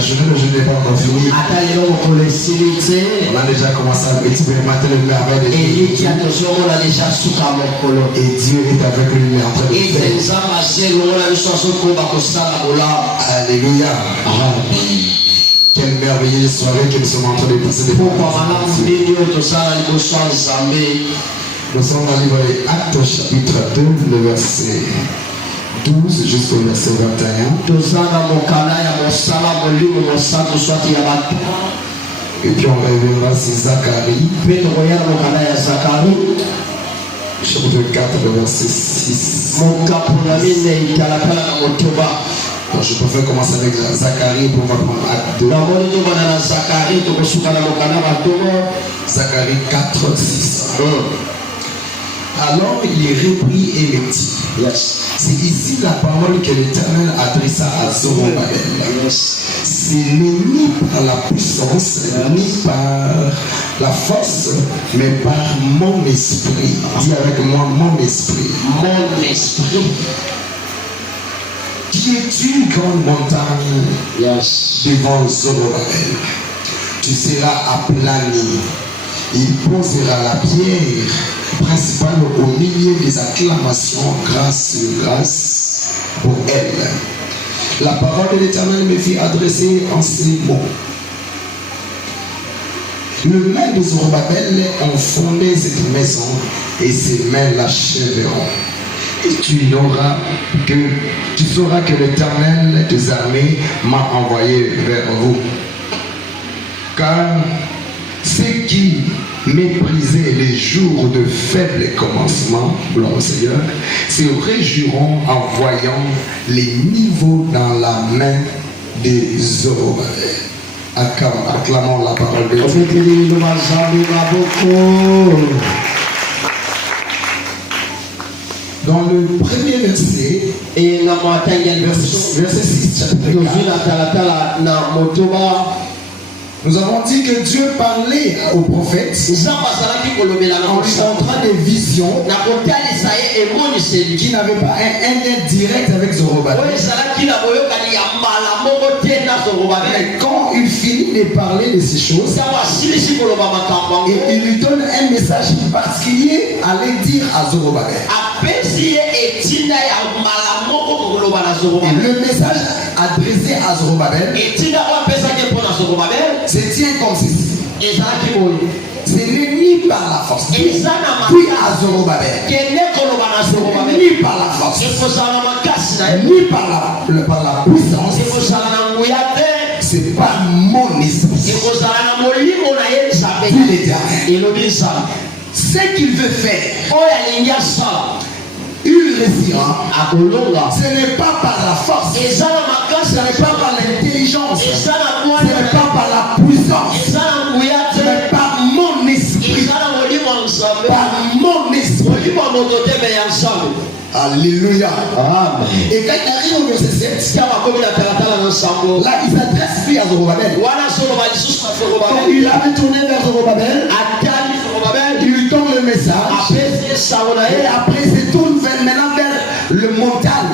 Je n'ai pas encore fini. On a déjà commencé à expérimenter le merveille de Dieu. Et Dieu est avec lui, il est en train de faire. Alléluia. Quelle merveilleuse soirée que nous sommes en train de passer. Nous sommes dans le livre des Actes chapitre 2, le verset 12 jusqu'au verset 21. Et puis on reviendra sur Zacharie, chapitre 4, le verset 6. Donc je préfère commencer avec Zacharie pour prendre Acte 2. Zacharie 4, 6. Alors il est repris et me dit, c'est ici la parole que l'Éternel adressa à Zorobabel. C'est ni par la puissance, ni par la force, mais par mon esprit. Dis avec moi, mon esprit. Mon esprit. Qui est une grande montagne devant Zorobabel. Tu seras aplani. Il posera la pierre principale au milieu des acclamations, grâce sur grâce pour elle. La parole de l'Éternel me fit adresser en ces mots. Les mains de Zorobabel ont fondé cette maison et ses mains l'achèveront. Et tu sauras que l'Éternel des armées m'a envoyé vers vous. Car ceux qui méprisaient les jours de faible commencement, gloire au Seigneur, se réjouiront en voyant les niveaux dans la main de Zorobabel. Acclamons la parole de Dieu. Dans le premier verset, verset 6, chapitre 4, nous avons dit que Dieu parlait aux prophètes en lui montrant des visions qui n'avaient pas un lien direct avec Zorobabel. Et quand il finit de parler de ces choses, il lui donne un message particulier à aller dire à Zorobabel. Et le message adressé à Zorobabel se tient comme ceci. Ce n'est ni par la force, puis à Zorobabel, ni par la force, ni par la puissance, c'est par mon esprit. Ce qu'il veut faire, il réussira. Ce n'est pas par la force, ce n'est pas par l'intelligence, ce n'est pas par la puissance, mais par mon esprit. Par mon esprit. Alléluia. Amen. Et quand il arrive au verset 7, là il s'adresse plus à Zorobabel. Quand il avait tourné vers Zorobabel, il lui donne le message. Et après il se tourne maintenant vers le mental,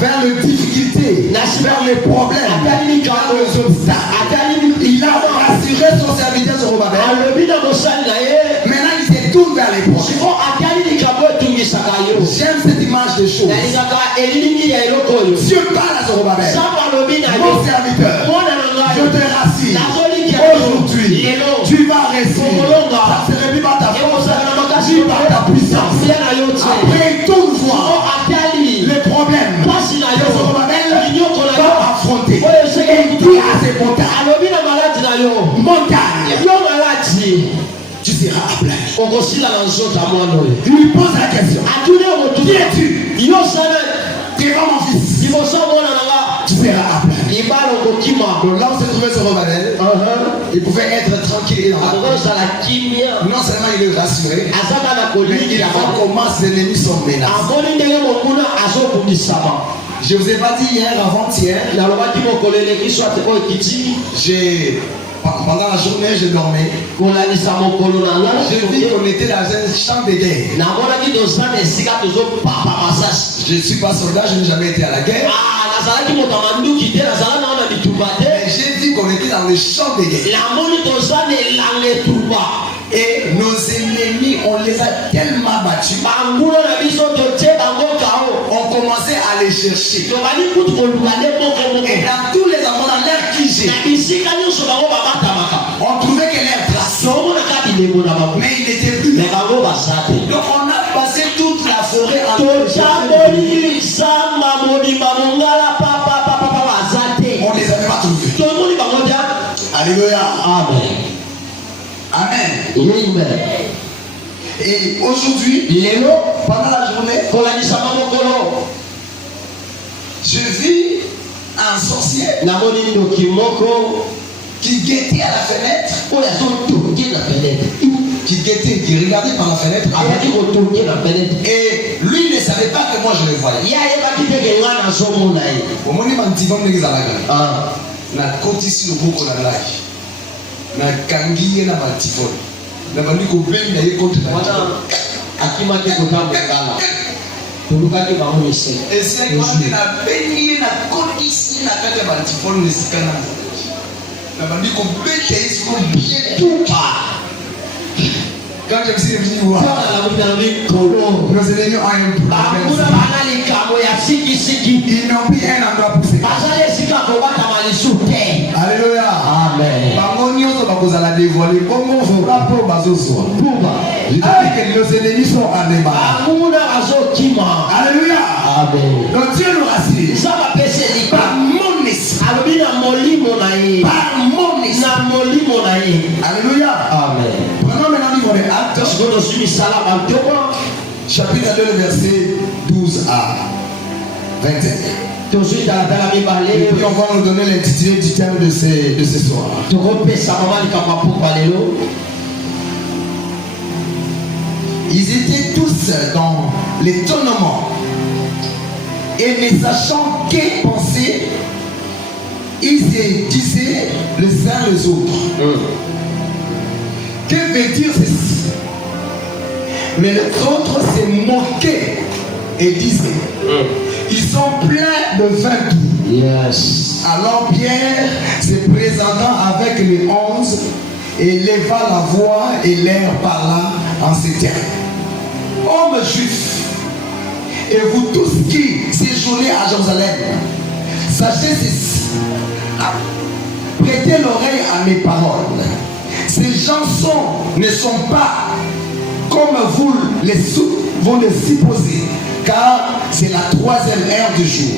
vers les difficultés, vers les problèmes, vers les obstacles. Il a rassuré son serviteur Zorobabel. Maintenant il se tourne vers les problèmes. J'aime cette image de choses. Dieu parle à Zorobabel. Mon serviteur, je te rassure. Aujourd'hui, tu vas réussir. Ça ne serait plus par ta force, ni par ta puissance. Après tout voir les problèmes que Zorobabel va affronter. Et dit à ses montagnes, tu seras aplani. Il lui pose la question. Qui es-tu? Devant mon fils. Tu seras aplani. Donc là où se trouvait Zorobabel, il pouvait être tranquille. Non seulement il est rassuré, mais il voit comment ses ennemis sont menacés. Je ne vous ai pas dit hier, avant-hier, j'ai Pendant la journée, je dormais. J'ai vu qu'on était dans un champ de guerre. Je ne suis pas soldat, je n'ai jamais été à la guerre. Mais j'ai vu qu'on était dans le champ de guerre. Et nos ennemis, on les a tellement battus. On commençait à les chercher. Et dans tous les endroits, dans l'air qui j'ai, on trouvait que l'air trace. Mais il n'était plus. Donc on a passé toute la forêt en on ne les avait pas trouvés. Alléluia. Amen. Amen. Et aujourd'hui, pendant la journée, je vis un sorcier qui guettait à la fenêtre. Qui guettait, qui regardait par la fenêtre. Et lui ne savait pas que moi je le voyais. Na kotisi loboko na ngai na kangi ye na batifon na bandiko benda ye contre la akimaki kotambala tulukaki bango mise esi kwande na bengi na kotisi na kata batifon ne sikana na bandiko benda ye siko bien tout pas. Quand je me suis dit, wow, nos ennemis ont un problème. Ils n'ont plus un endroit pour se cacher. Alléluia. Amen. Nos ennemis sont en débat. Alléluia. Amen. Donc Dieu nous rassure. Par mon esprit. Par mon esprit. Alléluia. Amen. Prenons maintenant le livre des Actes. Chapitre 2, verset 12 à 21. Et puis on va nous donner l'intitulé du thème de ce soir. Ils étaient tous dans l'étonnement et ne sachant que penser, ils se disaient les uns les autres. Que veut dire ceci? Mais les autres se moquaient et disaient, ils sont pleins de vin doux. Yes. Alors Pierre, se présentant avec les 11, éleva la voix et leur parla en ces termes. Hommes juifs, et vous tous qui séjournez à Jérusalem, sachez ceci, prêtez l'oreille à mes paroles. Ces gens ne sont pas comme vous les supposez, car c'est la 3e heure du jour.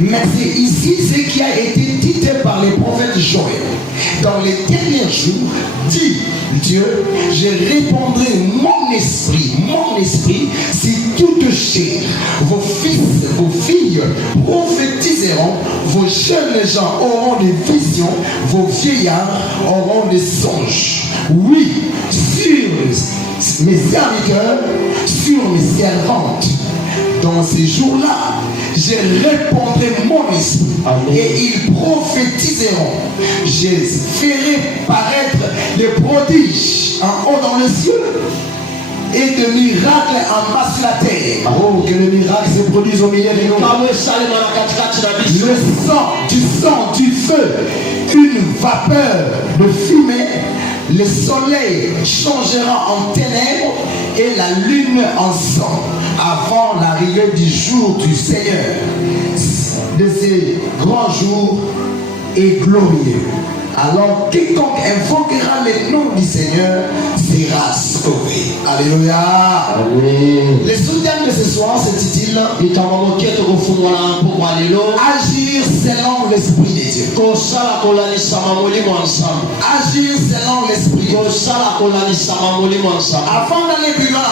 Mais c'est ici ce qui a été dit par les prophètes Joël. Dans les derniers jours, dit Dieu, je répandrai mon esprit si toute chair, vos fils, vos filles prophétiseront, vos jeunes gens auront des visions, vos vieillards auront des songes. Oui, sur mes serviteurs, sur mes servantes. Dans ces jours-là, je répandrai mon esprit. Amen. Et ils prophétiseront. Je ferai paraître des prodiges en haut dans les cieux et de miracles en bas sur la terre. Oh, que le miracle se produise au milieu de nous. Du sang, du feu, une vapeur de fumée. Le soleil changera en ténèbres et la lune en sang avant l'arrivée du jour du Seigneur. De ces grands jours et glorieux. Alors quiconque invoquera le nom du Seigneur sera sauvé. Alléluia. Amen. Le sous-thème de ce soir, c'est-il agir selon l'esprit de Dieu. Agir selon l'esprit de Dieu. Avant d'aller plus loin,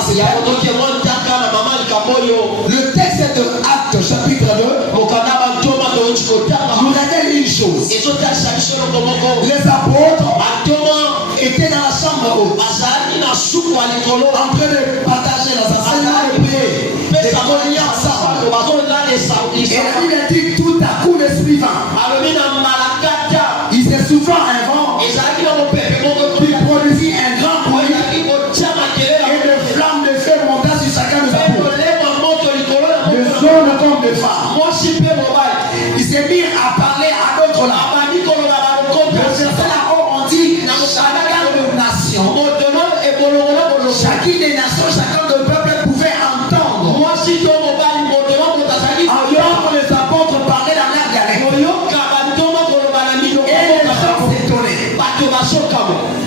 le texte de Actes chapitre 2 nous révèle une chose. Les apôtres étaient dans la chambre haute en train de partager leurs enseignements et prier, de communier ensemble. Et la Bible dit tout à coup l'esprit vint. Il s'est souvent un vent les apôtres parlaient la même dialecte. Et les gens s'étonnaient.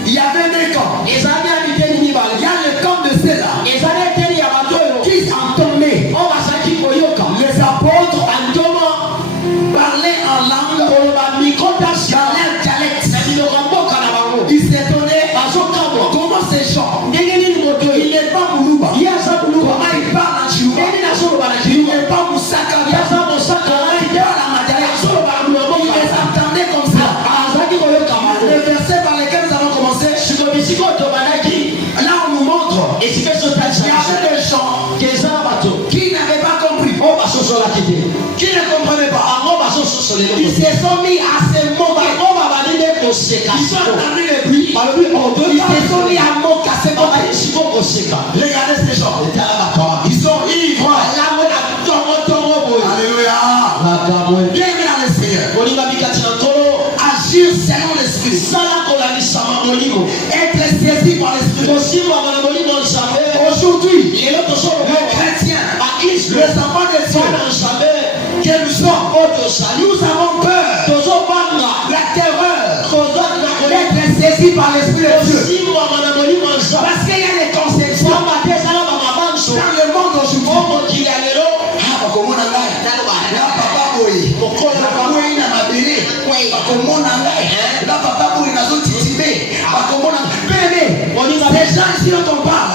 Il y avait deux camps. Il y a le camp de César qui entendait les apôtres parlaient en langue dans leur dialecte. Ils s'étonnaient comment ces gens, il n'est pas Moulouba, comment il parle en Chinois, il n'est pas Moussaka, il parle en Madialecte. Ils les entendaient comme ça. Le verset par lequel nous allons commencer, là on nous montre il y avait des gens qui n'avaient pas compris, qui ne comprenaient pas. Ils se sont mis à se moquer. Ils ont entendu les bruits. Ils se sont mis à moquer, à se moquer. Regardez ces gens. Ils sont ivres. Alléluia. Bienvenue dans le Seigneur. Agir selon l'esprit. Être saisi par l'esprit. Aujourd'hui, les chrétiens, les enfants de Dieu que nous sommes, nous avons peur, la terreur d'être saisi par l'esprit de Dieu. Parce qu'il y a des conceptions dans le monde aujourd'hui. Les gens ici dont on parle,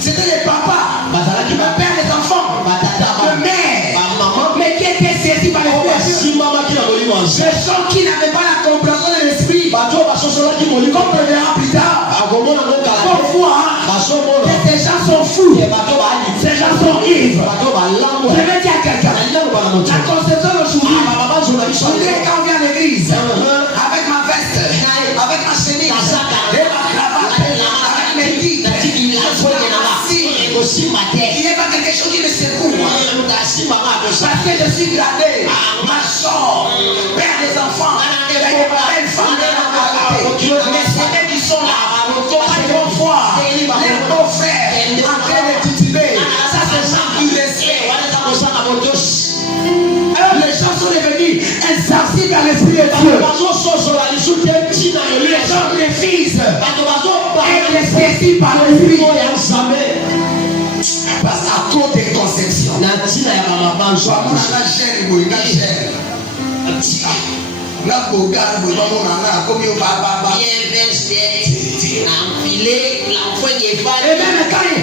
c'était les papas, le père des enfants, le mère, mais qui étaient saisis par l'esprit. Les gens qui n'avaient pas la compréhension de l'esprit, comme on verra plus tard, on voit que ces gens sont fous, ces gens sont ivres. Je vais dire à quelqu'un, la conception d'aujourd'hui, quand on vient à l'église, avec ma veste, avec ma chemise, et ma cravate, avec mes guides, il n'est pas quelque chose qui me secoue. Parce que je suis gradé, ma chambre, père des enfants, et mes belles femmes, mes semaines qui sont là, les bons frères, les beaux frères, en train de tituber. Ça, c'est ça qui les fait. Les gens sont devenus insensibles à l'esprit de Dieu. Les gens refusent être saisis par l'esprit. Parce qu'à cause des conceptions, et même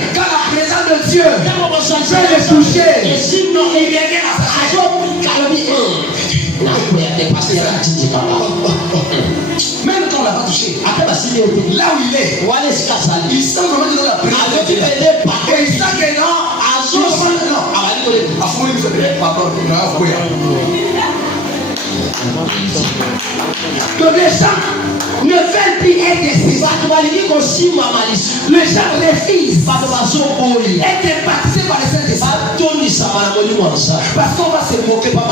quand la présence de Dieu veut les toucher, il vient à même quand on l'a pas touché, là où il est, il sent vraiment dans la présence de Dieu. Et il sent que non, donc les gens ne veulent plus être saisis. Les gens refusent être baptisés par le Saint-Esprit. Parce qu'on va se moquer. On va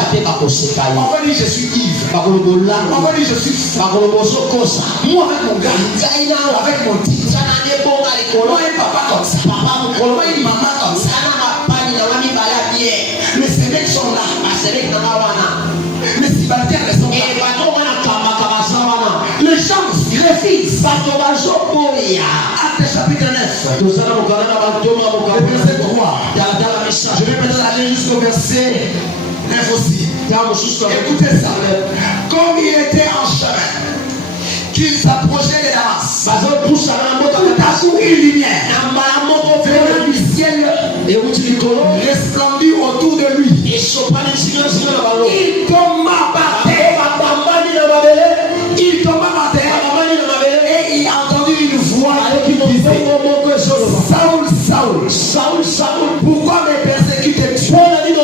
dire je suis ivre. On va dire je suis fou. Moi avec mon gars, avec mon titre, moi un papa comme ça, moi une maman comme ça. Les Sénèques sont là. Les célibataires sont là. Les gens refusent. Actes chapitre 9. Verset 3. Je vais maintenant aller jusqu'au verset 9 aussi. Écoutez ça. Comme il était en chemin, qu'il s'approchait de Damas, tout à coup une lumière venant du ciel resplendit autour de lui. Il tomba par terre. Il tomba par terre et il a entendu une voix qui disait: Saül, Saül, pourquoi me persécutes-tu? Il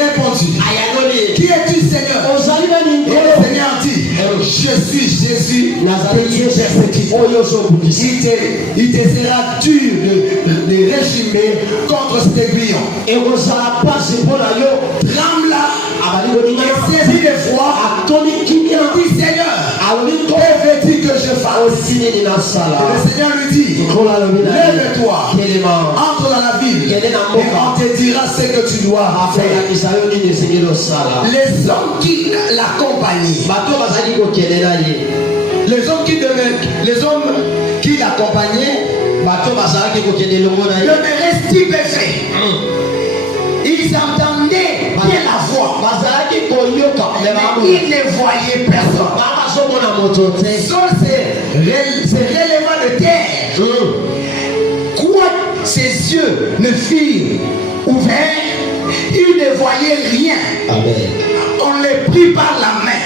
répondit: Qui es-tu, Seigneur? Et le Seigneur dit: Je suis Jésus que tu persécutes. Il te sera dur de régimer contre cet aiguillon. Tremble et saisis les voix. Dit: Seigneur, que veux-tu que je fasse? Et le Seigneur lui dit: Lève-toi, entre dans la ville, et on te dira ce que tu dois faire. Les hommes qui l'accompagnaient, les hommes qui l'accompagnaient demeuraient stupéfaits. Ils entendaient bien la voix, mais ils ne voyaient personne. Saul se releva de terre. Quoi ses yeux ne firent ouverts, il ne voyait rien. Amen. On le prit par la main,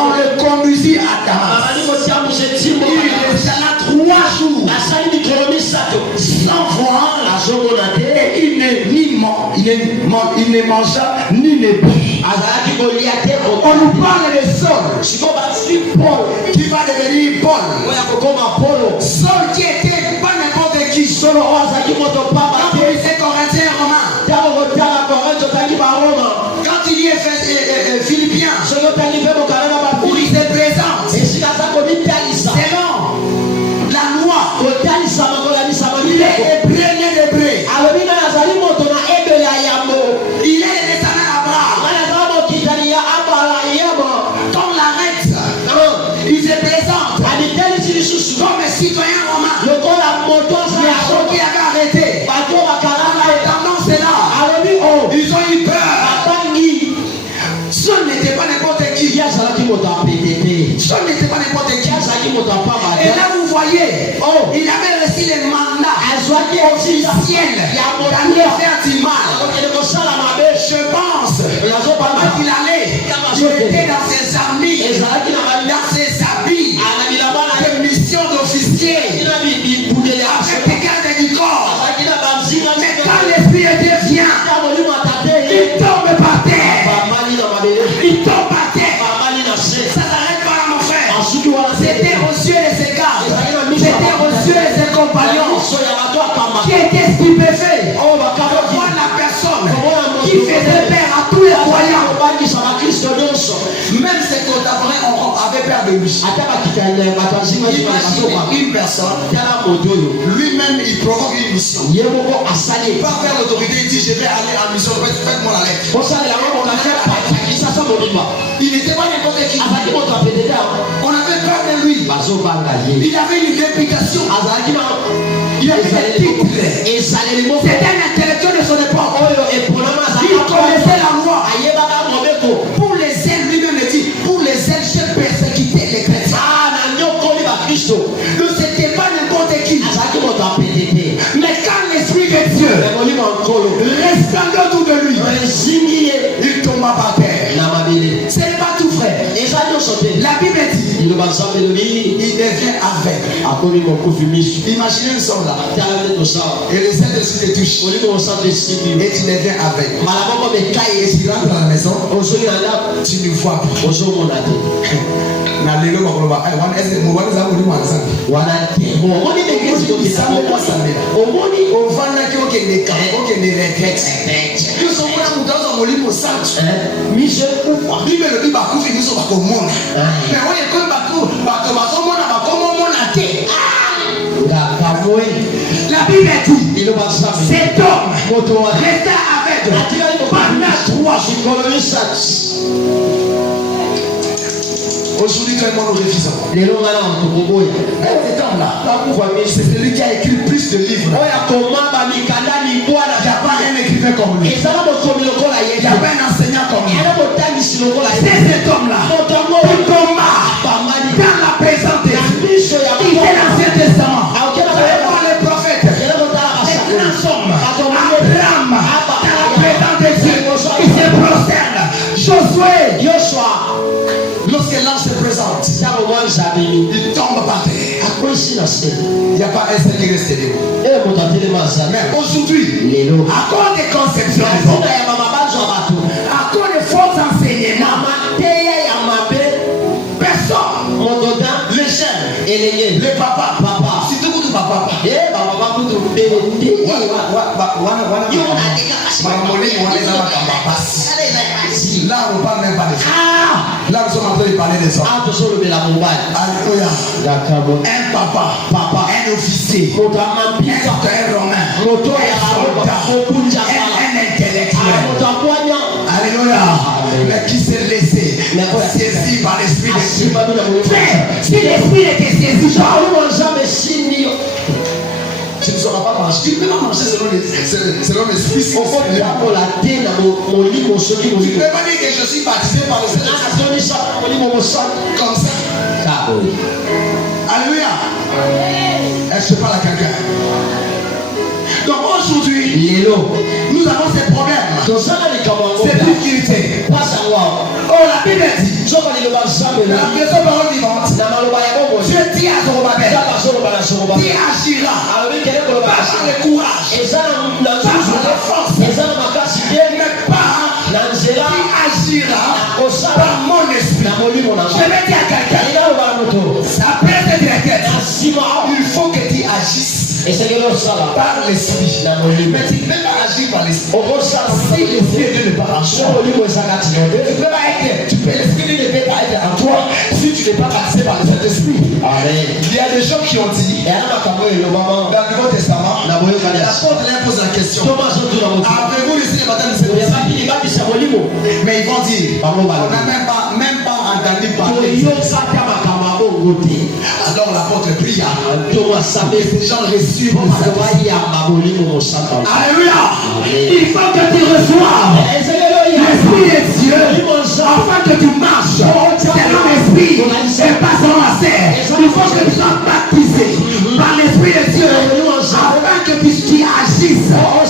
on le conduisit à Damas. Il resta là 3 jours sans voir, et il ne mangea ni ne but. On nous parle de Saul qui va devenir Paul. Saul qui était pas n'importe qui. Quand il disait Corinthiens, Romains, quand il y est Philippiens, où il se présente selon la loi, il est hébreu, né d'hébreu. Il est le descendant d'Abraham. Comme l'arrête, il se présente comme un citoyen romain. Les qui avaient arrêté, pendant cela, ils ont eu peur. Saul n'était pas n'importe qui. Saul n'était pas n'importe qui. Et là vous voyez, il avait reçu les mandats officiels d'aller faire du mal. Je pense qu'il allait, il était dans ses amis, dans ses habits de mission d'officier, avec des gardes du corps. Mais quand l'esprit était vient, il tombe par terre. Il tombe par terre. Ça s'arrête pas là, mon frère. C'était aux yeux de ses gardes, c'était aux yeux de ses compagnons qui étaient stupéfaits de voir la personne qui faisait peur à tous les croyants. Même ses contemporains avaient peur de lui. Imaginez une personne, lui-même il provoque une mission. Il va faire l'autorité, il dit je vais aller en mission, faites-moi la lettre. Il n'était pas n'importe qui. On avait peur de lui. Il avait une réputation. Il avait des titres. C'était un intellectuel de son époque. Il connaissait la loi. Pour les ailes, lui-même le dit, pour les ailes, j'ai persécuté les chrétiens. Donc c'était pas n'importe qui. Mais quand l'esprit de Dieu resplendait autour de lui, il tomba par terre. Ce n'est pas tout, frère. La Bible dit, il devient aveugle. Imaginez, nous sommes là. Et le Saint-Esprit te touche. Et tu deviens aveugle. Et tu rentres dans la maison, tu ne vois plus. La Bible dit, cet homme resta aveugle pendant 3 jours. Aujourd'hui, tout le monde nous révisons. C'est celui qui a écrit plus de livres. Il n'y a pas un écrivain comme lui. Il n'y a pas un enseignant comme lui. C'est cet homme-là qui combat dans la présence de Dieu. Il est l'Ancien Testament. Vraiment les prophètes. Les grands hommes. Abraham, dans la présence de Dieu, il se prosterne. Joshua. Lorsque l'ange se présente, il tombe par terre. Il n'y a pas un seul qui reste debout. Mais aujourd'hui, à cause des conceptions, à cause des faux enseignements, personne, les jeunes, les papas, surtout papa, Là, on ne parle même pas de ça. Là, nous sommes en train de parler de ça. Alléluia. Un papa, un officier, un romain, un soldat, un intellectuel. Alléluia. Mais qui s'est laissé saisir par l'esprit de Dieu. Frère, si l'esprit était saisi, tu ne sauras pas manger. Tu ne peux pas manger selon l'esprit. Tu ne peux pas dire que je suis baptisé par le Seigneur. Comme ça. Alléluia. Est-ce que je parle à quelqu'un? Donc aujourd'hui, nous avons ces problèmes. Cette difficulté. Oh, la Bible dit, dans la maison parole vivante, Dieu dit à Zorobabel, qui agira par le courage, par la force, mais pas qui agira par mon esprit. Je vais dire à quelqu'un, après cette requête, il faut que tu agisses par l'esprit. Mais tu ne peux pas agir par l'esprit. Si l'esprit ne peut pas agir, l'esprit ne peut pas être en toi si tu n'es pas baptisé par le Saint-Esprit. Il y a des gens qui ont dit dans le Nouveau Testament, l'apôtre leur pose la question, avez-vous reçu le baptême du Saint-Esprit? Mais ils vont dire, on n'a même pas entendu parler. Alors l'apôtre pria, ces gens reçurent. Alléluia. Il faut que tu reçoives l'esprit de Dieu afin que tu marches selon l'esprit et pas selon la chair. Il faut que tu sois baptisé par l'esprit de Dieu afin que tu agisses pas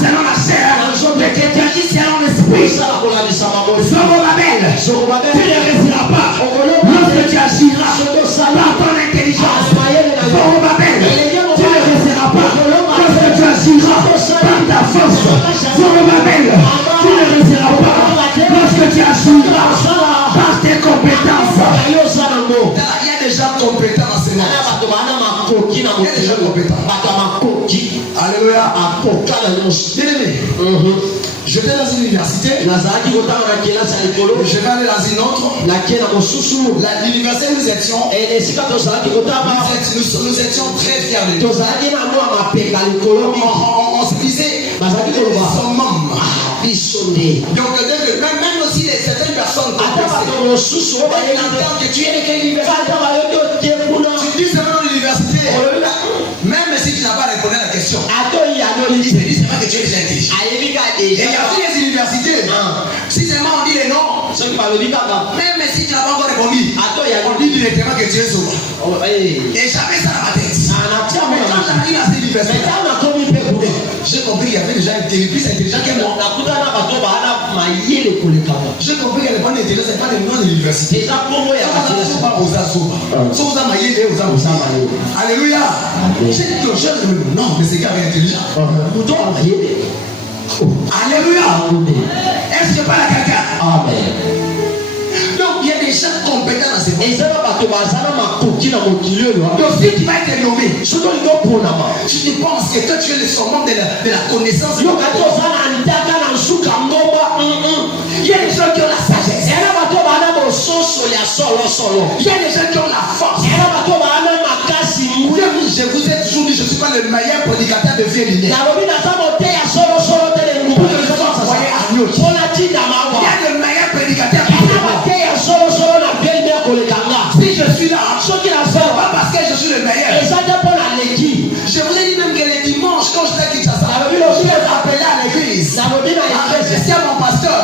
selon la chair, mais que tu agisses selon l'esprit. Zorobabel, tu ne réussiras pas lorsque tu agiras par ton intelligence. Zorobabel, tu ne réussiras pas lorsque tu agiras par ta force. Zorobabel, tu ne réussiras pas lorsque tu agiras par tes compétences. Il y a des gens compétents dans ce monde. Il y a des gens compétents. Alléluia. Bien-aimé, j'étais dans une université. Je vais aller dans une autre. L'université où nous étions, nous étions très fiers de nous. On se disait, ils sont membres. Donc même aussi certaines personnes que tu es de quelle université? Tu dis seulement l'université. Même si tu n'as pas répondu à la question, ils te disent seulement que tu es déjà intelligent. Et il y a aussi les universités. Si seulement on dit les noms, même si tu n'as pas encore répondu, on dit directement que tu es sourd. Et jamais ça dans ma tête. Mais quand j'arrive à cette université, j'ai compris qu'il y avait des gens plus intelligents que moi. J'ai compris que les bonnes intelligences, ce n'est pas des noms de l'université. Alléluia. J'ai dit que je non, mais c'est qu'il y avait intelligent. Alléluia. Est-ce que pas la quelqu'un? Amen. Donc il y a des gens compétents dans ces mondes. Donc si tu vas être nommé, tu penses que toi tu es le summum de la connaissance. Il y a des gens qui ont la sagesse. Il y a des gens qui ont la force. Je vous ai toujours dit, je ne suis pas le meilleur prédicateur de vie et lumière. Il y a le meilleur prédicateur. Si je suis là, ce n'est pas parce que je suis le meilleur. Je vous ai dit même que les dimanches, quand je t'ai dit ça, je vais appeler à l'église. Merci à mon pasteur.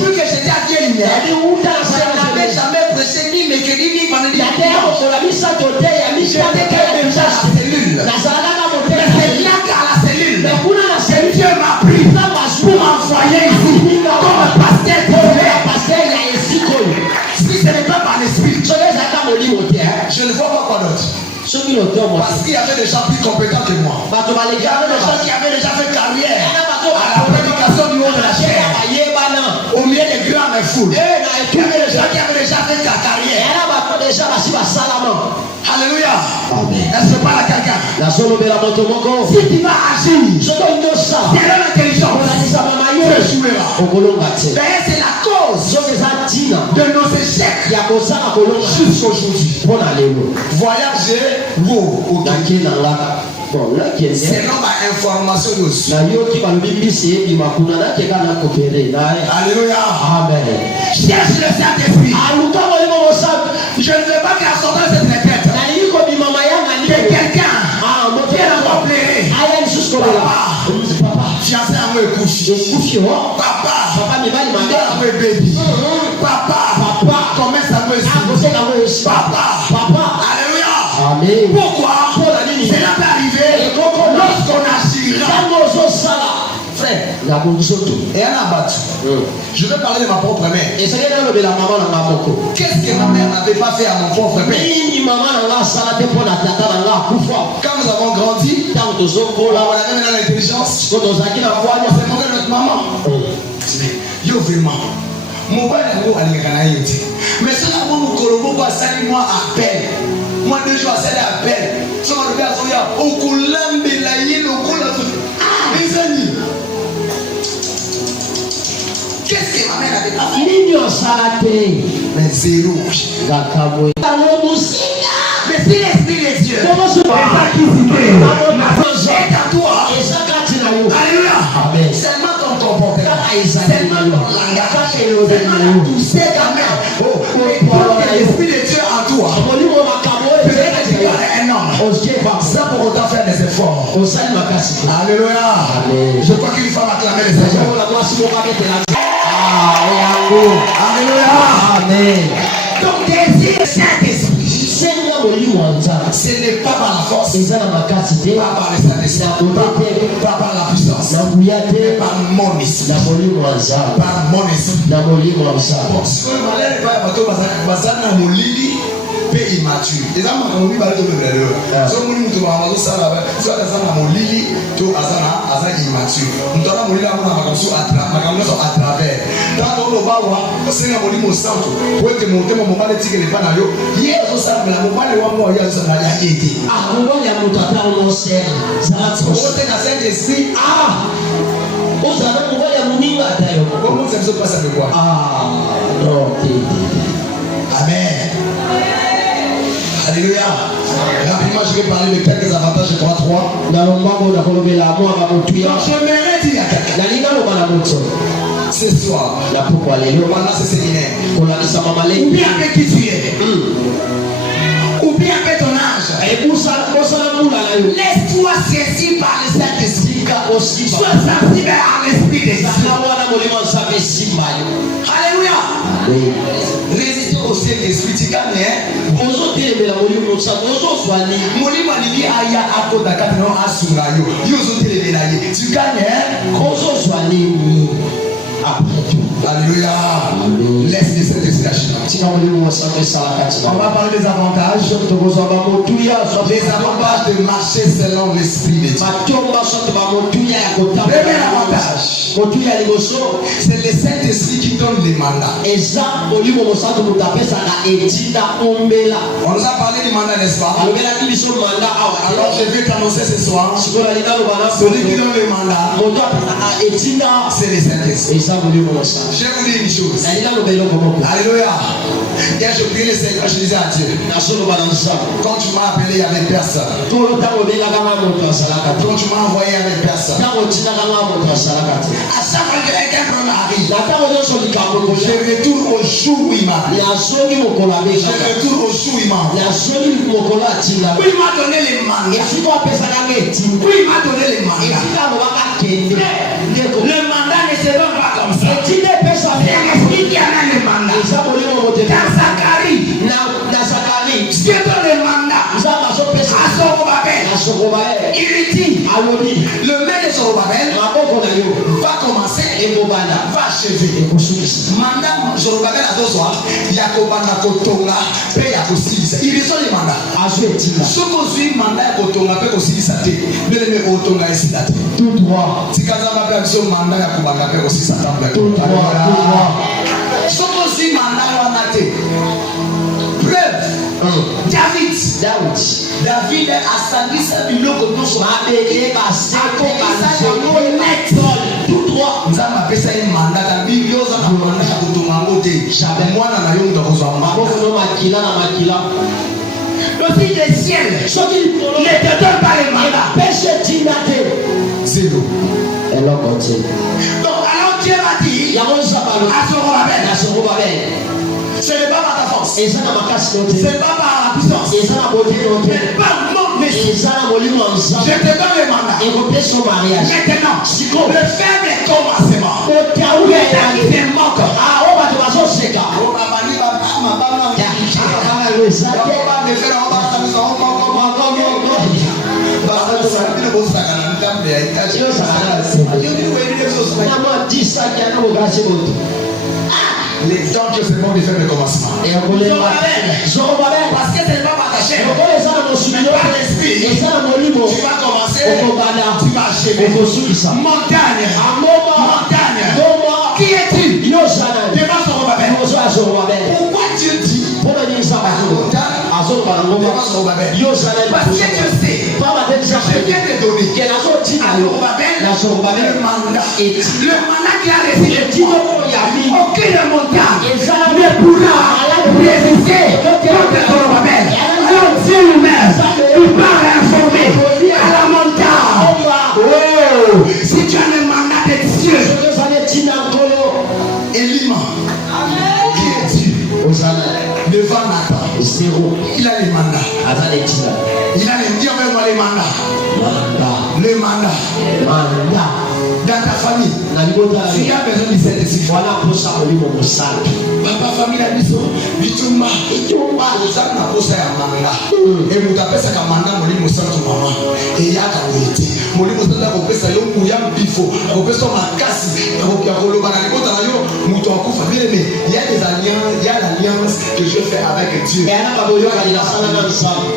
Depuis que j'étais à Dieu lumière, je n'avais jamais prêché ni mercredi ni vendredi. J'étais déjà à la cellule. Mais c'est là qu'à la cellule, Dieu m'a pris pour m'envoyer ici comme pasteur. Si ce n'est pas par l'esprit, je ne vois pas quoi d'autre. Parce qu'il y avait des gens plus compétents que moi. Il y avait des gens qui avaient déjà fait carrière à la prédication du haut de la chair, au milieu des grands et fous. Il y avait des gens qui avaient déjà fait la carrière. Alléluia. je parle à quelqu'un. Si tu vas agir selon l'intelligence, tu échoueras. D'ailleurs, c'est la cause de nos échecs jusqu'aujourd'hui. Voyager, selon ma information aussi. Alléluia. Amen. Cherche le Saint-Esprit. Je ne veux pas qu'à sortir de cette retraite que quelqu'un vienne encore pleurer. Papa, fiancé à moi couche. Papa, baby. Papa, commence à me Papa. Alléluia. Amen. Pourquoi? Cela peut arriver lorsqu'on agira. Frère, et un abattu. Je vais parler de ma propre mère. Qu'est-ce que ma mère n'avait pas fait à mon propre père? Quand nous avons grandi, on avait maintenant l'intelligence. C'est mon père, notre maman. Yo, vraiment. Mon père n'a pas allé. Mais ce n'a pas mon colobo pour saluer moi à peine. Moi, 2 jours à saluer à peine. Si on regarde, au coulant de la yéle, au coulant de mes amis. Qu'est-ce que ma mère n'avait pas fait? Mais zéro. Mais si l'esprit des dieux est à toi. Alléluia. Seulement ton comportement, seulement ton langage, seulement tu sais quand même. L'esprit de Dieu en toi. Peut-être que tu es un homme. Ça pour autant faire des efforts. Alléluia. Je crois qu'il faut acclamer les Seigneur. Alléluia. Amen. Donc désir Saint-Esprit. Ce n'est pas par la force, pas par le Saint-Esprit, pas par la puissance, mais par mon esprit. Par mon esprit. Bon, si vous voulez pas pe immature. Les hommes ont mis balai de l'heure. So moni mutu ba mazo sala ba. So azana molili to azana immature. Mutana molili amuna makamsu à travers. Dans le bawa, c'est un molimo santo. Pour que mon thème mon balai tike le pana yo. Hier so sala la mon balai wa mo ya so na ya été. Ah, on va ya mutata on sert. Ça va trop. On est dans Saint-Esprit. Ah. On s'avait on va ya muninga tayo. Comment ça se passe avec quoi? Ah, non. Amen. Alléluia. Rapidement, je vais parler de quelques avantages, je crois 3. J'aimerais dire à quelqu'un ce soir, pendant ce séminaire, ou bien avec qui tu es, ou bien avec ton âge, laisse-toi saisir par le Saint-Esprit. Sois sensible à l'esprit des Dieu. Alléluia. Résistez au Saint-Esprit, tu gagnes. Alléluia. Laisse les Saint-Esprit. On va parler des avantages. Les avantages de marcher selon l'esprit de Dieu. Premier avantage, c'est le Saint-Esprit qui donne les mandats. On nous a parlé du mandat, n'est-ce pas? Alors je vais t'annoncer ce soir, celui qui donne le mandat, c'est le Saint-Esprit. Je vais vous dire une chose. Alléluia. Quand je priais le Seigneur, je disais à Dieu, quand tu m'as appelé, il y avait personne. Quand tu m'as envoyé, il y avait personne. À chaque fois que quelqu'un arrive, je retourne au jour où il m'a appelé. Je retourne au jour où il m'a appelé. Où il m'a donné les mandats. Où il m'a donné les mandats. Le mandat ne se donne pas comme ça. C'est l'esprit qui amène le mandat. Dans Zacharie, Dieu donne le mandat à Zorobabel. Il lui dit, le maire de Zorobabel va commencer et va achever. Mandat Zorobabel à 2 soirs, Yakobana Kotonga, paye à Kossis. Il reçoit le mandat. Ce qu'on suit, mandat Kotonga, paye Kossis. Le maire Kotonga est cité. Tout droit. Si Kazama paye son mandat, Yakobana paye Kossis. Tout droit. Ce qu'on suit, mandat Wanate. Preuve. David David asangisa biloko nyonso mabele akomisa yango net tout droit. Nzambe apesa ye mandat na bibi oza na mandat ya kotonga yango te. Mwana na yo moto akozwa makila na makila. Le fils des ciels ne te donne pas les mandats. Zéro. Et l'on continue. Donc alors Dieu m'a dit à Zorobabel, ce n'est pas par ta force, ce n'est pas par la puissance, mais par mon esprit. Je te donne les mandats. Maintenant, le faible commencement. Il manque. Les temps que c'est bon de faire le commencement. Parce que ce n'est pas par ta chair, par l'esprit. Tu vas commencer, tu vas achever. Montagne, qui es-tu? Devant Zorobabel. Pourquoi Dieu dit parce que Dieu sait, je viens te donner à Zorobabel le mandat qu'il a reçu. Aucune montagne ne pourra résister contre Zorobabel. Alors Dieu lui-même, il va informer à la montagne. Oh, si tu as le mandat de Dieu, Élima, qui es-tu? Devant Nathan, il a les mandats. Il a les mandats. Le mandat. Dans ta famille, tu as besoin de cette décision. Papa famille a dit ça. Bitumba. Et vous tapez ça comme mandat, mon lit, mon sang, maman. Et il y a qu'à vérité. Mon lit, mon sang, vous pouvez ça, vous y a un bifo. Vous pouvez ça, ma casse. Vous pouvez ça, il y a des alliances, il y a l'alliance que je fais avec Dieu.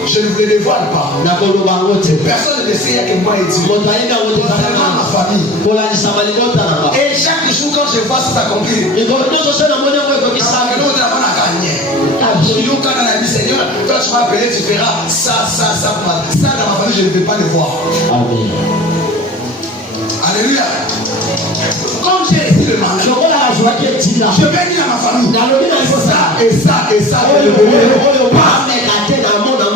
Je ne vous le dévoile pas. Personne ne sait que moi et Dieu. Concernant ma famille. Et chaque jour quand je vois ça s'accomplir, Seigneur, toi tu m'as appelé, tu feras ça dans ma famille, je ne peux pas le voir. Amen. Alléluia. Comme j'ai reçu le mandat, je vais dire à ma famille ça et ça. Et les problèmes arrivent dans ma famille.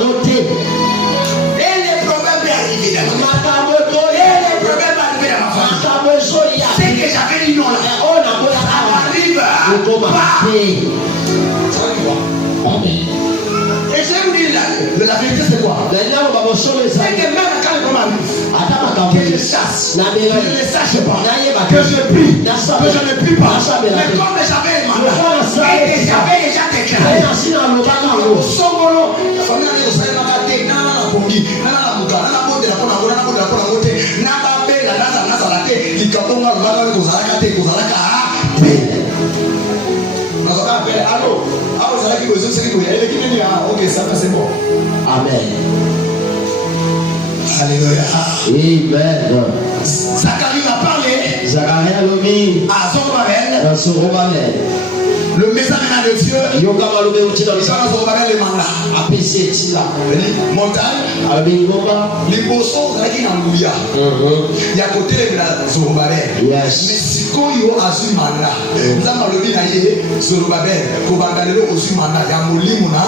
C'est que j'avais dit non là. Ça arrive. Amen. Et je vais vous dire la vérité, c'est quoi? C'est que même quand le combat arrive, que je chasse, que je ne le sache pas, que je prie, que je ne prie pas. Mais comme j'avais le mandat, et que j'avais déjà déclaré, la famille ok, ça c'est bon. Amen. Alléluia. Amen. Zacharie va parler à Zorobabel. Le message de Dieu. Il va Zorobabel le mandat. Montagne. Les bossons qui n'embouillent. Il y a côté de Zorobabel. Mais si quand il y a un mandat, nous avons le binaye Zorobabel. Pour bandaler le mandat, il y a Molimuna.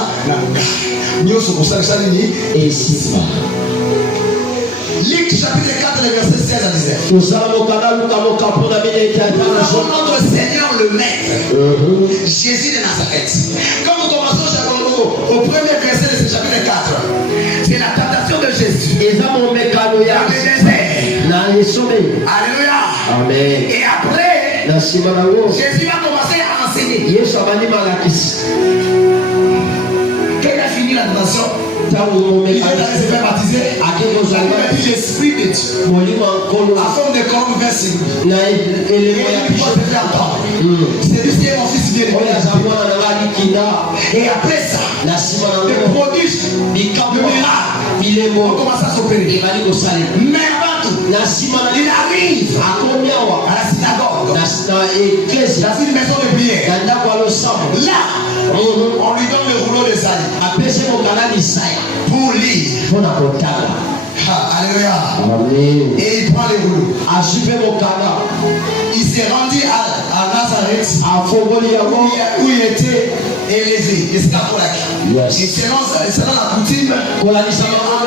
Nous sommes pour ça et si. Luc chapitre 4, verset 16 à 19. Notre Seigneur le Maître, Jésus de Nazareth. Quand nous commençons au premier verset de ce chapitre 4, c'est la tentation de Jésus. Dans le désert. Alléluia. Amen. Et après, Jésus va commencer à enseigner. Quand il a fini la tentation, il a se fait baptiser. Il a dit l'Esprit de Dieu. La forme de corps vers lui. Et il faut se faire entendre. C'est lui qui est mon fils bien-aimé. Et après ça, le prodige, le miracle, on commence à s'opérer. Mais avant tout, il arrive à la synagogue. dans une maison de prière. Là, on lui donne le rouleau de Isaïe pour lire. Alléluia. Et il prend les rouleaux. Il s'est rendu à Nazareth où il était élevé. Et selon la coutume, il entra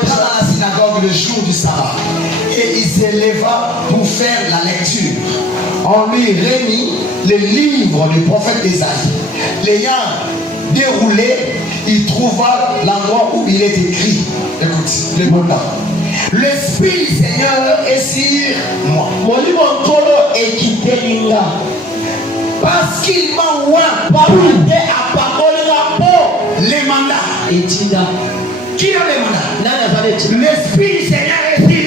dans la synagogue le jour du sabbat. Et il s'éleva pour faire la lecture. On lui remit le livre du prophète Isaïe. L'ayant déroulé, il trouva l'endroit où il est écrit. Écoute, le mot là. L'Esprit du Seigneur est sur moi. Parce qu'il m'a oint les mandats. Qui a les mandats? L'Esprit du Seigneur est sur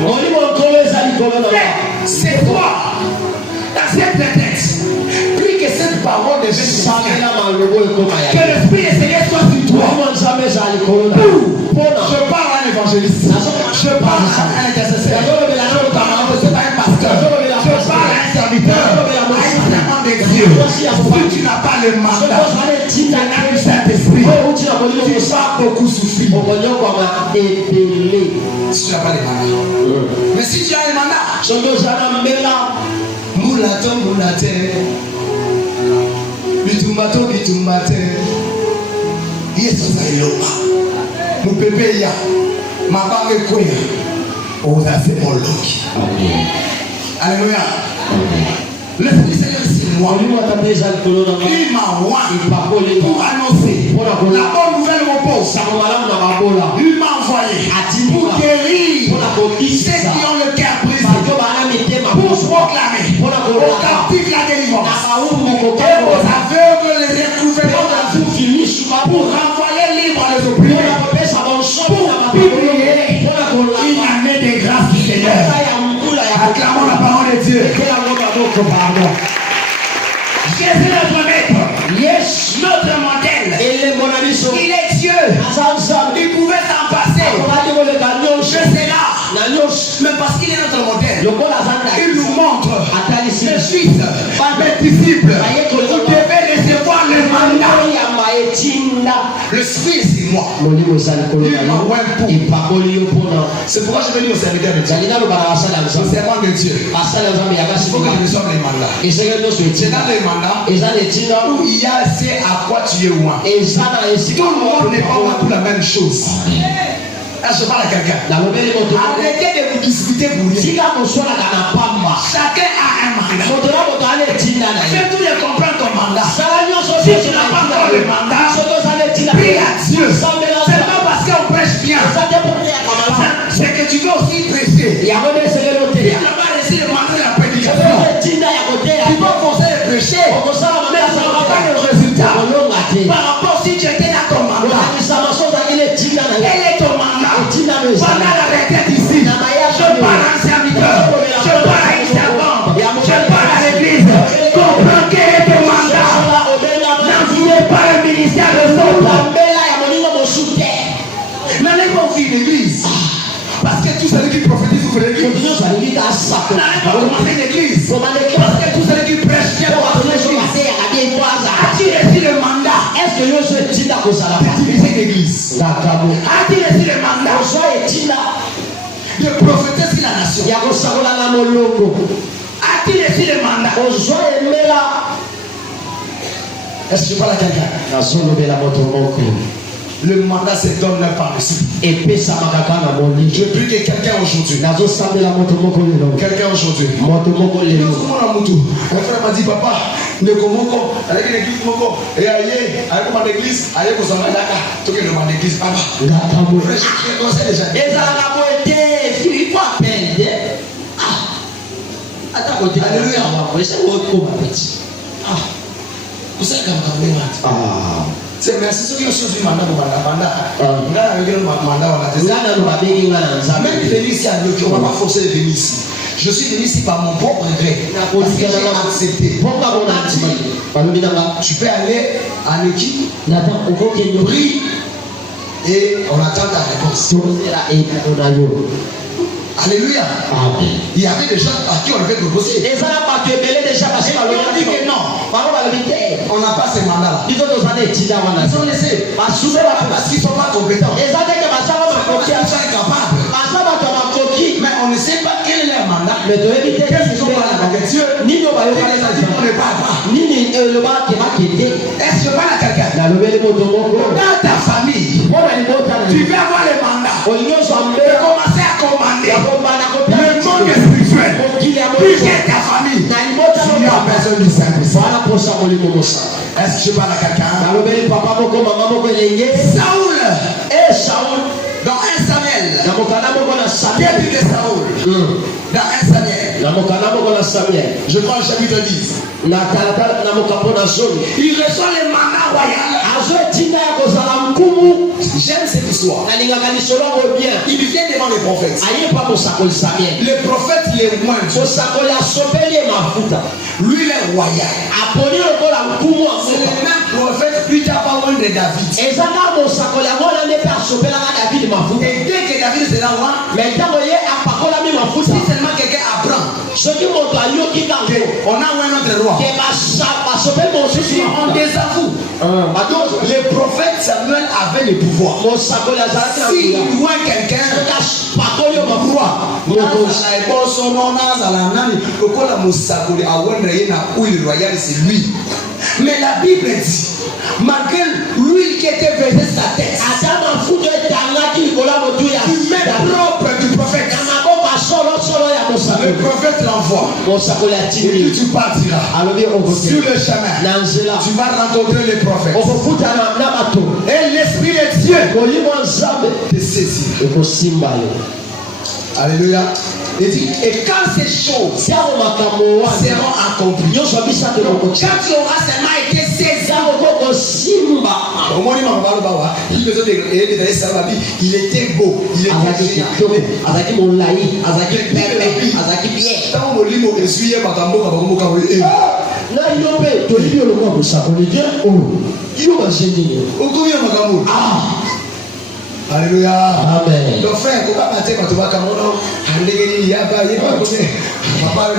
moi. C'est toi. Dans cette tête. Plus que cette parole de Jésus. Que l'Esprit du Seigneur soit sur toi. Je parle à un évangéliste. Je parle à un intercesseur. Je ne pas un pasteur. Je parle à un serviteur. À un servant de Dieu. Si tu n'as pas le mandat, tu n'as pas le Saint-Esprit. Tu vas beaucoup souffrir. Si tu n'as pas le mandat. Mais si tu as le mandat, moulato moulate, bitumbato bitumbate, Yesu zayoba, mupebe ya, mabame koya, ozase moloki. Alléluia. L'Esprit Seigneur c'est moi. Il m'a oint pour annoncer la bonne nouvelle repose. Il m'a envoyé pour guérir ceux qui ont le cœur brisé, pour proclamer aux captifs la délivrance, et aux aveugles les recouvrements, pour renvoyer libre les opprimés, pour publier une année de grâce du Seigneur. Acclamons la parole de Dieu. Jésus notre maître, yes, notre modèle, il est Dieu, il pouvait s'en passer de cela, mais parce qu'il est notre modèle, il nous montre le Fils, mes disciples, vous devez recevoir le mandat. Le Fils c'est moi, il m'a pour. C'est pourquoi je vais dire au serviteur de Dieu, au servant de Dieu, il faut que nous reçoive les mandats. C'est dans les mandats où il y a c'est à quoi tu es loin. Tout le monde n'est pas loin pour la même chose. Là, je parle à quelqu'un. Arrêtez de vous discuter pour rien. Chacun a un mandat. Fais tout de comprendre ton mandat. Si tu n'as pas encore le mandat, prie à Dieu. C'est pas parce qu'on prêche bien. C'est que tu veux aussi prêcher. Si tu n'as pas reçu le mandat de la prédication, tu peux forcer le prêcher, mais ça ne va pas le résultat. Par rapport si tu étais dans ton mandat, quel est ton mandat? Pendant la retraite ici, je parle à un serviteur, je parle à une servante, je parle à l'église. Comprends quel est ton mandat. N'envoyez pas le ministère de l'autre. N'allez pas ouvrir l'église. Parce que tout celui qui prophétise ouvre l'église. N'allez pas commencer l'église. Parce que tout celui qui prêche vient pour l'église. As-tu reçu le mandat de diriger l'église? As-tu reçu le mandat de prophétiser sur la nation? As-tu reçu le mandat? Est-ce que je parle à quelqu'un? Le mandat se donne par le ciel. Je prie que quelqu'un aujourd'hui. Quelqu'un aujourd'hui. Un frère m'a dit, papa, ne komoko, avec l'église moko, et aïe, avec mon église, aïe, vous en avez là, tout que mon église, papa. Je conseille les gens. Et ça a été, il faut appeler. Attends, alléluia. Vous savez comment c'est merci ceux qui ont choisi mandat pour mandat. On a avec le mandat, on a même venir ici à Dieu, on ne va pas forcer de venir ici. Je suis venu ici par mon propre gré. Parce que j'ai accepté. Tu peux aller en équipe, prie et on attend ta réponse. Alléluia. Amen. Il y avait des gens à qui on devait proposer. Et ça n'a pas que belé déjà parce Et on dit que non. On n'a pas ces mandats-là. Ils ont laissé. Parce qu'ils ne sont pas compétents. Parce qu'ils sont incapables. Mais on ne sait pas quel est leur mandat. Qu'est-ce qu'ils ont parlé avec Dieu? On ne parle pas. Est-ce que je parle à quelqu'un? Dans ta famille, tu peux avoir les mandats. Et commencer à commander le monde spirituel. Puis ta famille. Tu as besoin du Saint-Esprit. Est-ce que je parle à quelqu'un? Saoul. Dans 1 Samuel. Début de Saoul. Dans 1 Samuel. Je prends le chapitre 10. Il reçoit les mandats royaux. J'aime cette histoire. Il vient devant les prophètes. Les prophètes les moindres. Lui il est royal. C'est le même prophète plus tard par de David. Et dès que David sera roi, si seulement quelqu'un apprend on a un autre roi, on désavoue. Le prophète Samuel avait le pouvoir. S'il voit quelqu'un c'est lui. Mais la Bible dit, malgré l'huile qui était versée sur sa tête, du même propre du prophète, le prophète l'envoie. Et puis tu partiras sur le chemin. Tu vas rencontrer les prophètes. Et l'Esprit de Dieu te saisit. Alléluia. Et quand ces choses seront accomplies, quand tu auras seulement été saisi, il était beau, il était Alléluia. Amen. Donc frère, comment matin quand tu vas Cameroun, il y a pas papa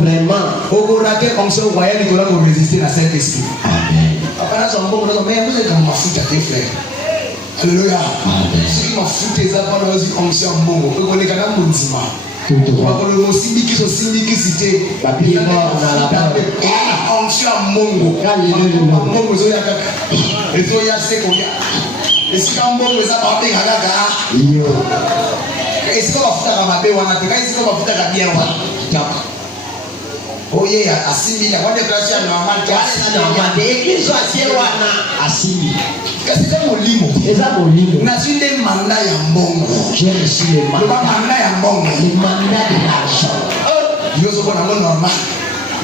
vraiment. Au raté comme ça, voyez Nicolas pour résister à Saint-Esprit. Amen. Papa là son bon mais vous êtes dans ma foute à tes frères. Alléluia. Ce qui m'a foutu les apôtres là aussi comme ça bon. On est quand même bon dimanche. On va le mot symbolique sur symbolique cité. La Bible on a la on sur Mongo. Mongo zo ya kaka. Et zo ya se ko ya. Et si quand Mongo ça va bien kaka. Yo. Et si on va faire ma bé wana, quand si on va faire bien wana. Oye asimbi na wale classe ya normal classe normal église atie wana asimbi. Kasi c'est molimo. Eza molimo. Na sinde manda ya mbongo. J'ai reçu le manda ya mbongo. Le manda de l'argent. Yo so bona normal.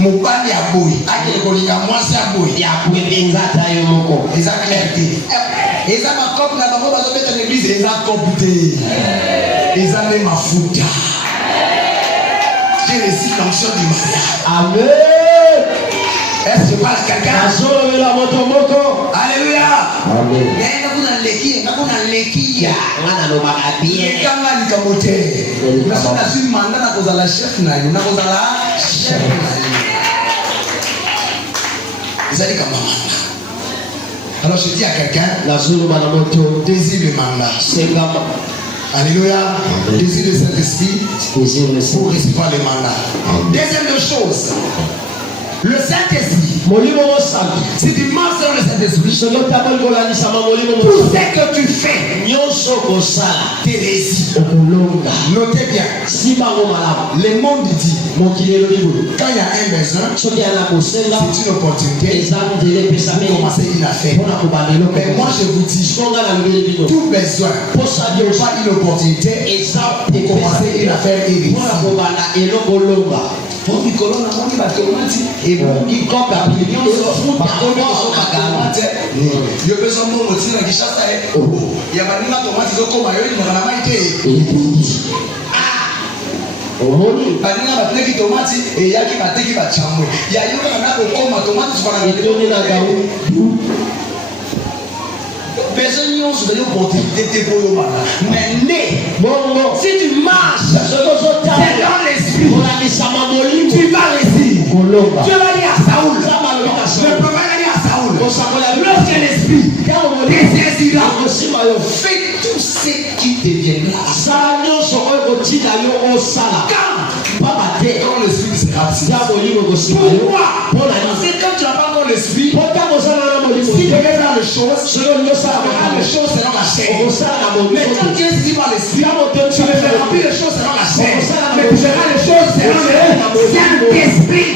Mobali ya boy. Ake kolinga mwasi ya boy. Ya kubenza tayo moko. Eza clarté. Eza makopo na bango bazobeta l'église eza kopute. Eza même mafuta. J'ai reçu l'onction du mariage. Amen. Est-ce que je parle à quelqu'un? Alléluia. Amen. Alors je dis à quelqu'un, désire le mandat. Alléluia. Désir de Saint-Esprit pour recevoir le mandat. Deuxième chose, le Saint-Esprit. Si tu marches dans le Saint-Esprit, tout ce que tu fais, tes récits. Notez bien. Le monde dit, quand il y a un besoin, c'est une opportunité pour commencer une affaire. Mais moi je vous dis, tout besoin n'est pas une opportunité pour commencer une affaire et pour Nicolas, on a dit et il compte à millions de il y a besoin de mon motif qui chasse il y a pas de tomate ils ont comme ailleurs ils n'ont pas été banina bateki tomati et yaki bateki bachamwe ya yoka na kokoma tomati fana etoni na gaou les unions sont des opportunités pour le mal. Mais si tu marches dans l'esprit, tu vas réussir. Dieu va dire à Saoul, le prophète va dire à Saoul, lorsque l'esprit désaisira, fais tout ce qui te viendra. Quand l'esprit sera absent. Pourquoi? Parce que quand tu n'as pas encore l'esprit, si tu veux faire les choses, selon la chair. Mais quand tu es saisi par l'esprit, tu ne feras plus les choses selon la chair, mais tu feras les choses selon le Saint-Esprit.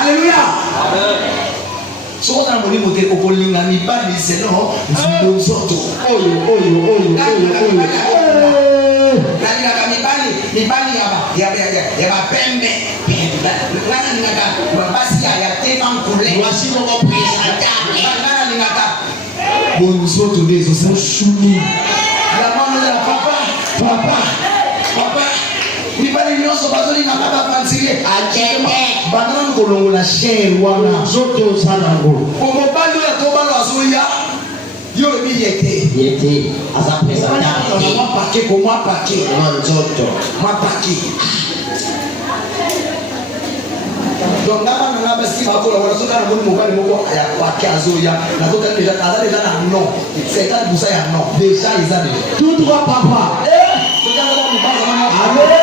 Alléluia. Soka molimo te okolinga mibali selon nzoto oyo nalingaka mibali ya bapembe nalingaka basi ya tena nkule wasi moko presentable nalingaka bonzoto nde ezosashuni lamanozela papa mibali nyonso bazolingaka bapansirie akende bandana kolongola sher wana nzoto osanango omobali oyo atobalo azoya yo oyebi yete aza presentable mwa pake donc nanga basi bakola wana soki ana moni mobali moko ya pake azoya nakoka deja aza deja na non 50% ya non deja eza deja tout droit papa soki aza na mobali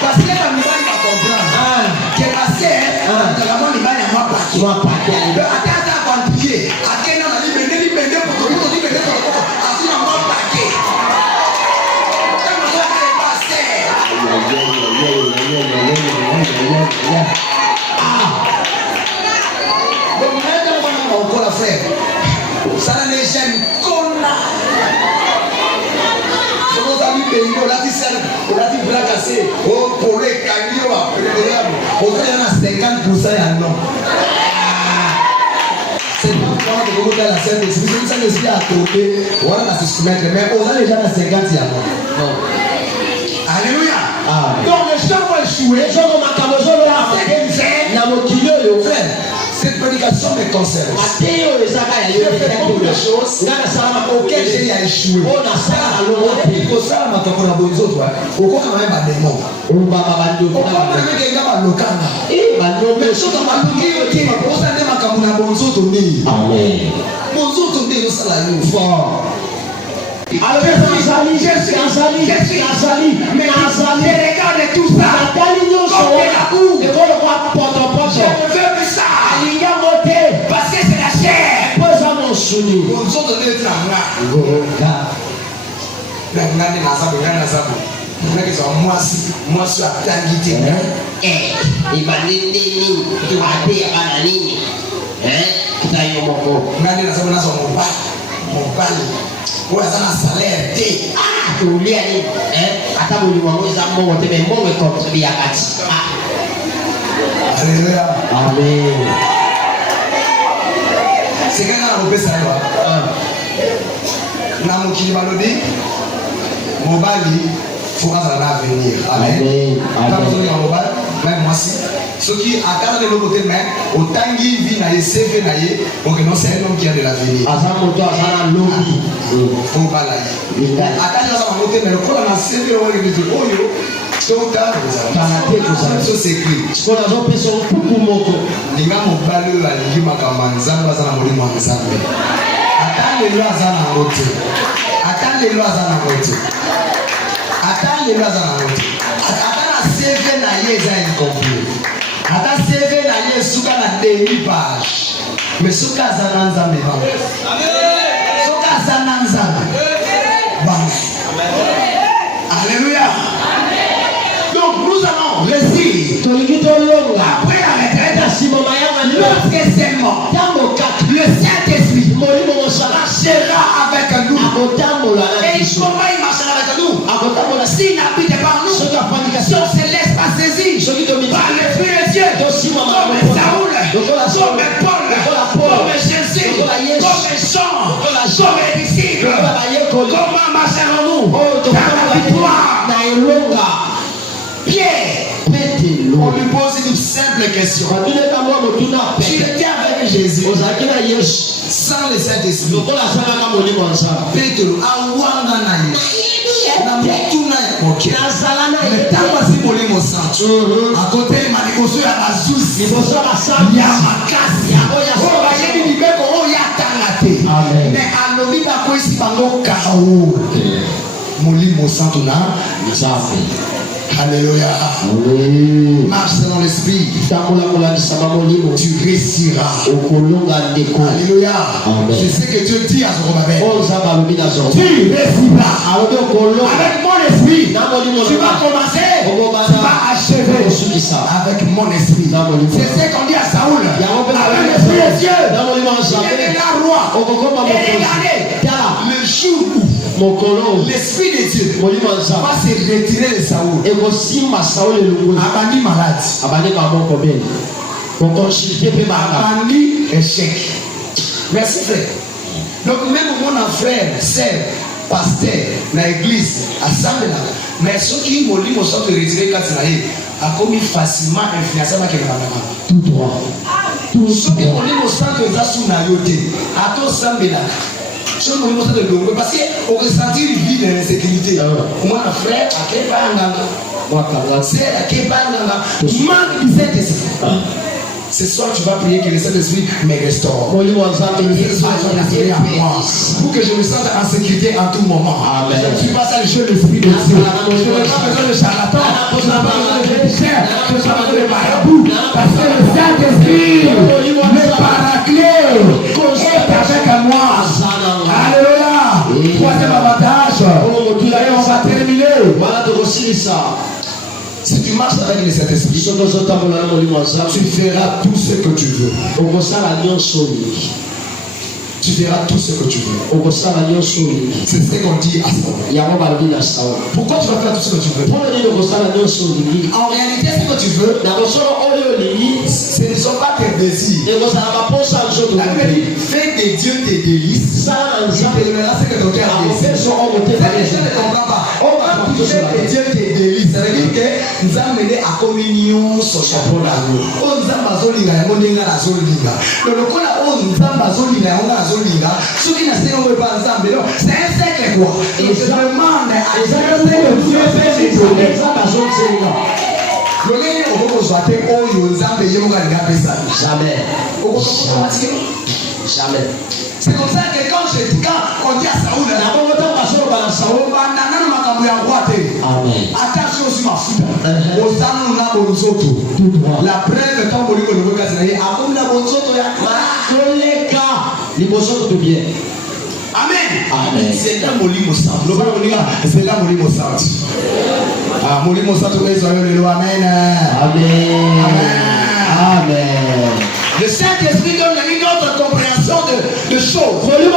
parce que la mibali va comprendre que la sœur vraiment mibali ya mwa pake ata quantifié akena na libende pour asina mwa pake kama ça c'est pas sœur donc maintenant on a encore la frère ça n'est jamais kona on a dit black assez oh pour les cagnots on a 50% à non c'est pas vraiment de comment la scène c'est ça que c'est à côté on a la soumettre mais on a déjà 50 à non alléluia donc les gens vont échouer les gens vont m'accaboser la motivation frère. Cette prédication me concerne. J'ai fait beaucoup de choses auxquelles j'ai échoué. On a ça, alors je suis mais regarde tout ça je veux ça parce que c'est la chair mwasi atangi te ebaneneni ate abana nini kitayo moko ngani nasaba naso mobali oyo aza na salaire te tolia nini ata molimo yango eza mbongo te me mbongo ekontribue ya kati alléluia amen sekanga na kopesa yo na mokili balobi mobali faut azala na avenir amen amen mobali même mwasi soki akala de l'autre côté mais otangi vie na ye CV na ye donc non c'est un homme qui a de l'avenir asa moto asa na lobby faut bala ye akala sa moto mais le kola na CV o ye dit oyo donc ta ça c'est écrit ko na zo peso puku moko linga mobali la lingi makamba nzambe asa na molimo nzambe atale lo asa na ngote atale lo asa na ngote atale lo asa na ngote atana CV na ye eza incomplet ata CV na ye suka na demi page mais suka aza na nzambe bana suka aza na nzambe bana alléluia donc nous allons réussir après la retraite lorsque seulement le Saint-Esprit marchera avec nous et comment il marchera avec nous s'il n'habite par nous si on se laisse pas saisir par l'Esprit de Dieu comme Saoul comme Paul comme Jésus comme Jean comme les disciples comment marcherons-nous dans la victoire Pierre on lui pose une simple question tu étais avec avait Jésus, sans le Saint-Esprit, Pétro, awanga na ye, na mutuna ya moke, metamba si molimo santo, akote malikoso ya bazuzi, ya makasi, o bayebi libeko o yatanga te, mais alobi bakwesi bango kaou, molimo santo na nzambe. Alléluia. Marche dans l'esprit. Tu réussiras. Alléluia. Je sais que Dieu dit à Zorobabel. Tu réussiras. Avec mon esprit. Tu vas commencer. Tu vas achever. Avec mon esprit. C'est ce qu'on dit à Saoul. Avec l'esprit de Dieu. Il est là roi. Et regardez. Le jour où l'esprit de Dieu va se retirer de Saoul. Abandi malade. Abandi échec. Merci frère. Donc même mon frère, sœur, pasteur, dans l'église, assemblée là, mais ceux qui m'ont dit sont retirés quand ils a commis facilement influencer ma quelqu'un. Tout droit. Ceux qui m'ont dit sont que ça sous na yote. À tout assemblée là. Parce qu'on ressentit une vie d'insécurité. Moi, un frère, à quel part ce soir, tu vas prier que le Saint-Esprit me restaure. Pour que je me sente en sécurité en tout moment. Je ne suis pas ça le jeu de l'Esprit de Dieu. Je n'ai pas besoin de charlatan. Je n'ai pas besoin de bénéficiaire. Je n'ai pas besoin de marabout. Parce que le Saint-Esprit, le paraclet, est avec moi. Alléluia. Troisième avantage. Et on va terminer. Si tu marches avec le Saint-Esprit, tu feras tout ce que tu veux. Tu feras tout ce que tu veux. C'est ce qu'on dit à Saul. Pourquoi tu vas faire tout ce que tu veux? En réalité, ce que tu veux, ce ne sont pas tes désirs. Fais des dieux tes délices. Tu te donneras ce que ton cœur désire. Je ne comprends pas. On va toucher des dieux tes délices. Ça veut dire que nous allons mener à communion sur chapeau là. On nous a bazolinga, on nous a bazolinga. Le local on nous a bazolinga, on a bazolinga. Ceux qui n'ont pas ensemble, c'est un siècle quoi. Et je demande à Dieu que Dieu fait des choses. Le gars on va choisir oh yo nzambe yemo ka ngape ça. Jamais. Jamais. C'est comme ça que quand on dit à Saoul na bongo ta pasoro ba Saoul ba na na makambo ya kwate. Amen. Attention aussi mafuta. Osano na bonzoto. La preuve quand on dit que le boka c'est akomna bonzoto ya koleka. Libozoto de bien. Amen. Amen. C'est là molimo santo. Le baba molinga c'est là molimo santo. Ah molimo santo wezo le amen. Amen. Amen. Le Saint-Esprit donne une autre compréhension de choses. Une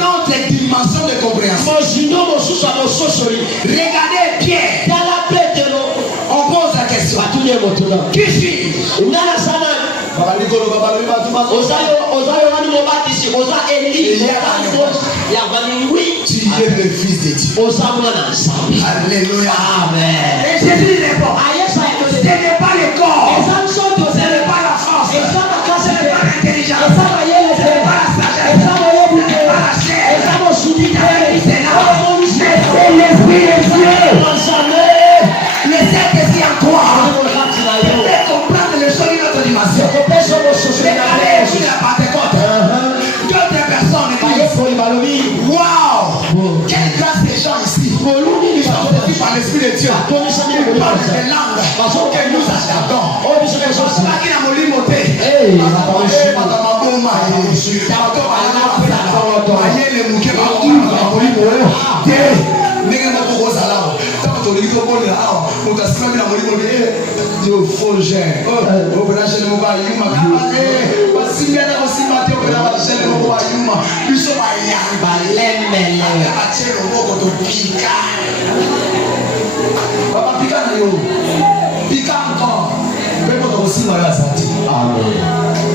autre dimension de compréhension. Regardez Pierre. On pose la question. Qui suis-je? Tu es le fils de Dieu. Alléluia. Amen. Et Jésus répond. Ce n'est pas le corps. Ce n'est pas la force. Ce n'est pas l'intelligence. Ce n'est pas la sagesse. Ce n'est pas la chair. C'est l'Esprit de Dieu. Le Saint-Esprit en toi. Tu peux comprendre les choses d'une autre dimension. Regardez sur la Pentecôte. D'autres personnes disent waouh, quelle grâce des gens ici. Ils sont reçus par l'Esprit de Dieu. Ils parlent des langues que nous achetons.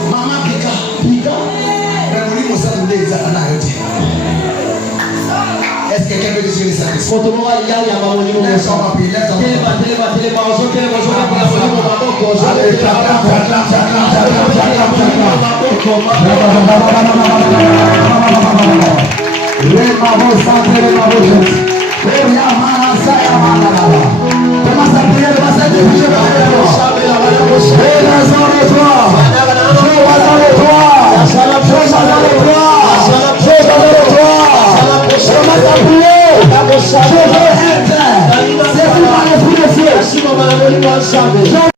Maman Pika. Est-ce que quelqu'un veut dire ça? Je veux être. C'est